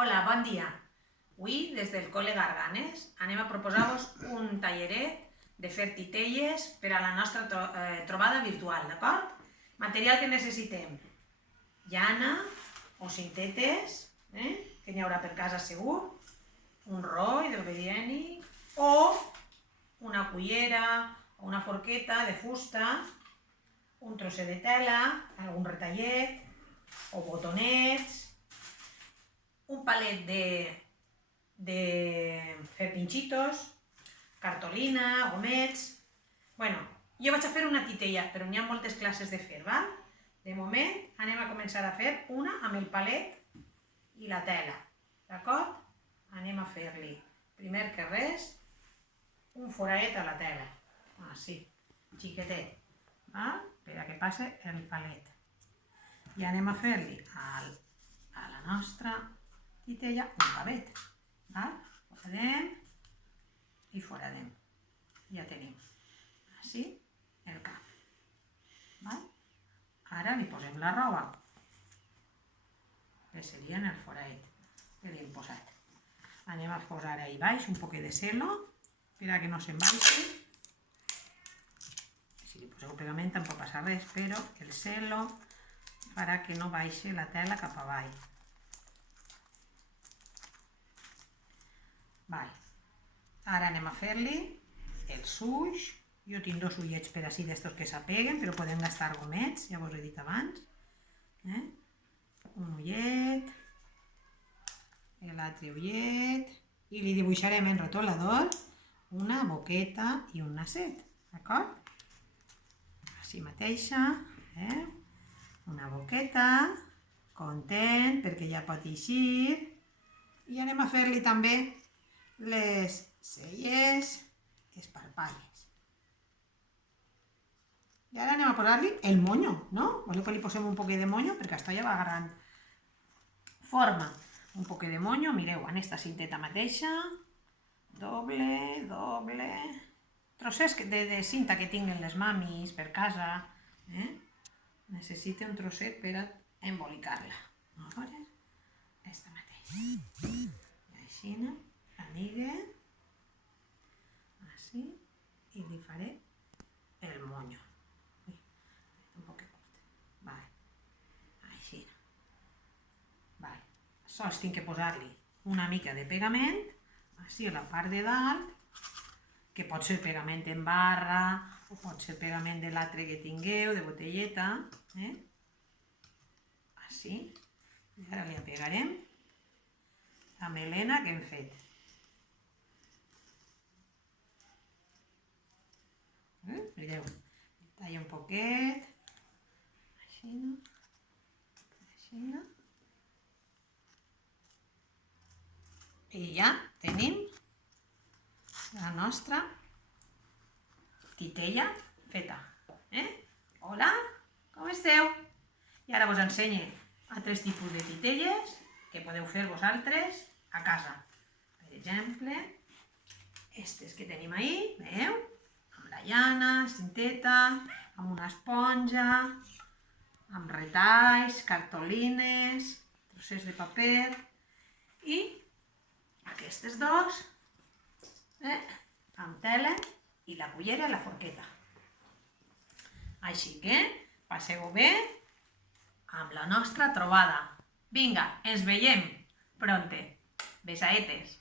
Hola, bon dia. Avui, des del Col·le Garganes, anem a proposar-vos un talleret de fer titelles per a la nostra trobada virtual, d'acord? Material que necessitem: llana o cintetes, que n'hi haurà per casa segur, un roll hidrohigiènic o una cullera o una forqueta de fusta, un trosset de tela, algun retallet o botonets, un palet de fer pinxitos, cartolina, gomets... Bueno, jo vaig a fer una titella, però n'hi ha moltes classes de fer, val? De moment anem a començar a fer una amb el palet i la tela, d'acord? Anem a fer-li, primer que res, un foradet a la tela, així, xiquetet, val? Per a que passe el palet. I anem a fer-li a la nostra titella un gavet, val? Foradem i foradem. Ja tenim així el cap, val? Ara li posem la roba, que seria en el foradet que li hem posat. Anem a posar ahí baix un poquet de celo per a que no se'n baixi. Si li poseu pegament tampoc passa res, però el celo farà que no baixi la tela cap avall. Ara anem a fer-li els ulls. Jo tinc dos ullets per així d'estos que s'apeguen, però podem gastar gomets, ja vos he dit abans. Un ullet, l'altre ullet, i li dibuixarem en rotolador una boqueta i un nasset, d'acord? Així mateixa, una boqueta, content perquè ja pot eixir, i anem a fer-li també les celles, les parpalles. I ara anem a posar-li el monyo, no? Voleu que li posem un poquet de monyo? Perquè això ja va agarrant forma. Un poquet de monyo, mireu, en esta cinteta mateixa, doble, trossets de cinta que tinguin les mamis per casa, necessita un trosset per a embolicar-la. A veure, esta mateixa. I així, la lligue, així, i li faré el monyo. Un poquet curt. Vale. Així. Vale. Sols tinc que posar-li una mica de pegament, així a la part de dalt, que pot ser pegament en barra, o pot ser pegament de l'altre que tingueu, de botelleta, així. I ara li apegarem la melena que hem fet. Mireu, talla un poquet, així, i ja tenim la nostra titella feta. Hola, com esteu? I ara vos ensenyo altres tipus de titelles que podeu fer vosaltres a casa. Per exemple, aquestes que tenim ahí, veieu? Amb la llana, cinteta, amb una esponja, amb retalls, cartolines, trossets de paper i aquestes dos amb tela i la cullera i la forqueta. Així que passeu bé amb la nostra trobada. Vinga, ens veiem pronte. Besaetes.